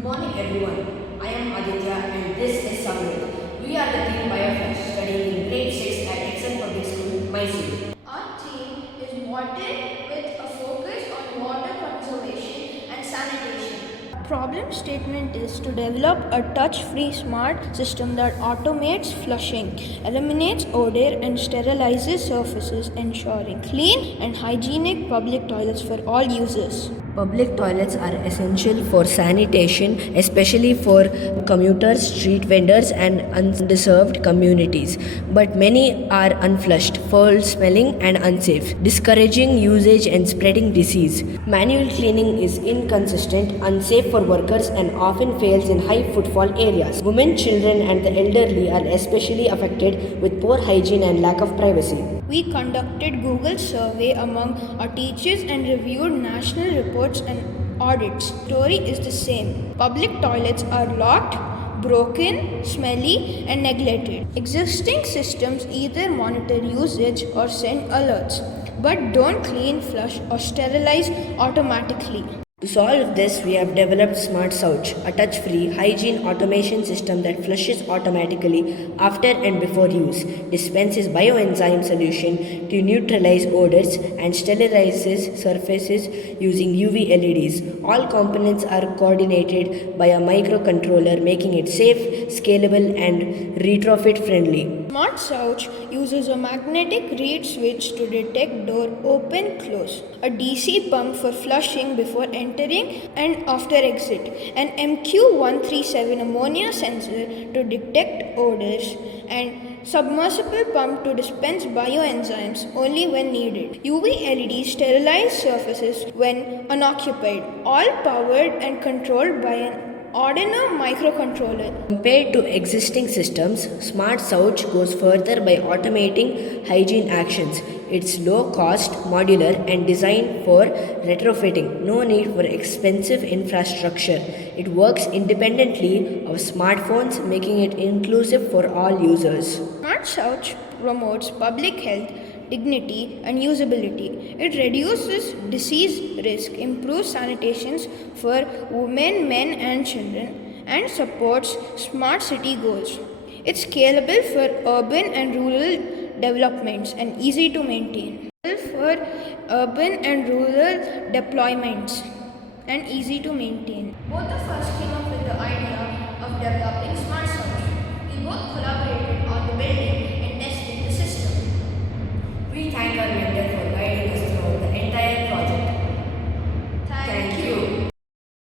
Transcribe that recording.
Good morning everyone. I am Aditya and this is Samrit. We are the team Biofresh studying in grade 6 at Exxon Public School, Mysore. Our theme is water with a focus on water conservation and sanitation. Problem statement is to develop a touch-free smart system that automates flushing, eliminates odor and sterilizes surfaces, ensuring clean and hygienic public toilets for all users. Public toilets are essential for sanitation, especially for commuters, street vendors, and undeserved communities. But many are unflushed, foul smelling, and unsafe, discouraging usage and spreading disease. Manual cleaning is inconsistent, unsafe for workers, and often fails in high footfall areas. Women, children, and the elderly are especially affected with poor hygiene and lack of privacy. We conducted Google survey among our teachers and reviewed national reports and audits. Story is the same. Public toilets are locked, broken, smelly and neglected. Existing systems either monitor usage or send alerts, but don't clean, flush or sterilize automatically. To solve this, we have developed SmartShauch, a touch-free hygiene automation system that flushes automatically after and before use, dispenses bioenzyme solution to neutralize odors, and sterilizes surfaces using UV LEDs. All components are coordinated by a microcontroller, making it safe, scalable, and retrofit-friendly. SmartShauch uses a magnetic reed switch to detect door open-close, a DC pump for flushing before entering and after exit, an MQ137 ammonia sensor to detect odors, and submersible pump to dispense bioenzymes only when needed. UV LEDs sterilize surfaces when unoccupied, all powered and controlled by an Arduino microcontroller. Compared to existing systems, SmartShauch goes further by automating hygiene actions. It's low cost, modular, and designed for retrofitting. No need for expensive infrastructure. It works independently of smartphones, making it inclusive for all users. SmartShauch promotes public health, dignity, and usability. It reduces disease risk, improves sanitations for women, men, and children, and supports smart city goals. It's scalable for urban and rural developments and easy to maintain. For urban and rural deployments and easy to maintain. Both of us came up with the idea of developing SmartShauch. We both collaborated on the building and testing the system. We thank our vendor for